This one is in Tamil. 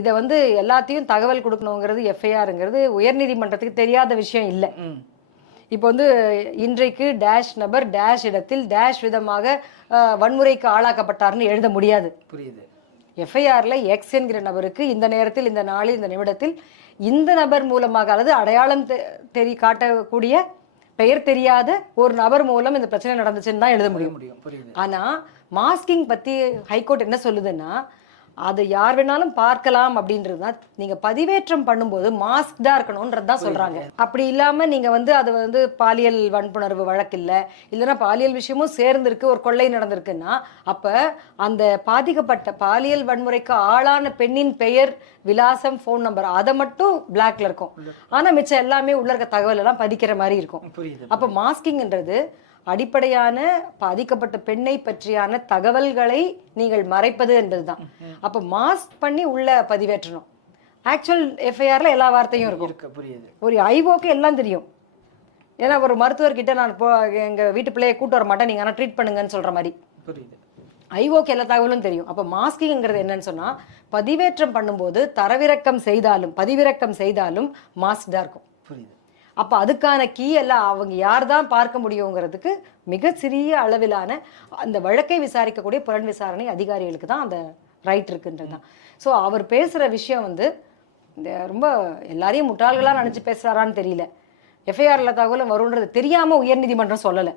இதை வந்து எல்லாத்தையும் தகவல் கொடுக்கணுங்கிறது எஃப்ஐஆருங்கிறது உயர்நீதிமன்றத்துக்கு தெரியாத விஷயம் இல்லை. இப்போ வந்து இன்றைக்கு டேஷ் நபர் டேஷ் இடத்தில் டேஷ் விதமாக வன்முறைக்கு ஆளாக்கப்பட்டார்னு எழுத முடியாது. புரியுது. எஃப்ஐஆர்ல எக்ஸ் என்கிற நபருக்கு இந்த நேரத்தில் இந்த நாளில் இந்த நிமிடத்தில் இந்த நபர் மூலமாக அல்லது அடையாளம் காட்டக்கூடிய பெயர் தெரியாத ஒரு நபர் மூலம் இந்த பிரச்சனை நடந்துச்சுன்னு தான் எழுத முடியும். ஆனா மாஸ்கிங் பத்தி ஹைகோர்ட் என்ன சொல்லுதுன்னா, அது யார் வேணாலும் பார்க்கலாம் அப்படின்றது தான். நீங்க பதிவேற்றம் பண்ணும்போது மாஸ்க்டா இருக்கணும்ன்றது தான் சொல்றாங்க. அப்படி இல்லாம நீங்க வந்து அது வந்து பாலியல் வன்புணர்வு வழக்கு இல்லை, இல்லைன்னா பாலியல் விஷயமும் சேர்ந்திருக்கு, ஒரு கொள்ளை நடந்திருக்குன்னா அப்ப அந்த பாதிக்கப்பட்ட பாலியல் வன்முறைக்கு ஆளான பெண்ணின் பெயர், விலாசம், போன் நம்பர் அதை மட்டும் பிளாக்ல இருக்கும். ஆனா மிச்சம் எல்லாமே உள்ள இருக்க தகவல் எல்லாம் பதிக்கிற மாதிரி இருக்கும். அப்ப மாஸ்கிங்ன்றது அடிப்படையான பாதிக்கப்பட்ட பெண்ணை பற்றியான தகவல்களை நீங்கள் மறைப்பது என்பதுதான். அப்ப மாஸ்க் பண்ணி உள்ள பதிவேற்றணும். ஆக்சுவல் எஃப்ஐஆர்ல எல்லா வார்த்தையும் இருக்கும். ஒரு ஐஓக்கு எல்லாம் தெரியும். ஏன்னா ஒரு மருத்துவர்கிட்ட நான் எங்க வீட்டு பிள்ளையை கூட்டு வர மாட்டேன், நீங்க ஆனா ட்ரீட் பண்ணுங்கன்னு சொல்ற மாதிரி ஐஓக்கு எல்லா தகவலும் தெரியும். அப்ப மாஸ்கிங்கிறது என்னன்னு சொன்னா, பதிவேற்றம் பண்ணும்போது பதிவிறக்கம் செய்தாலும் மாஸ்க் தான் இருக்கும். அப்போ அதுக்கான கீ எல்லாம் அவங்க யார் தான் பார்க்க முடியுங்கிறதுக்கு மிக சிறிய அளவிலான அந்த வழக்கை விசாரிக்கக்கூடிய புலன் விசாரணை அதிகாரிகளுக்கு தான் அந்த ரைட் இருக்குன்றது தான். ஸோ அவர் பேசுகிற விஷயம் வந்து இந்த ரொம்ப எல்லாரையும் முட்டாள்களாக நினச்சி பேசுகிறாரான்னு தெரியல. எஃப்ஐஆரில் தகவலும் வரும்ன்றது தெரியாமல் உயர்நீதிமன்றம் சொல்லலை.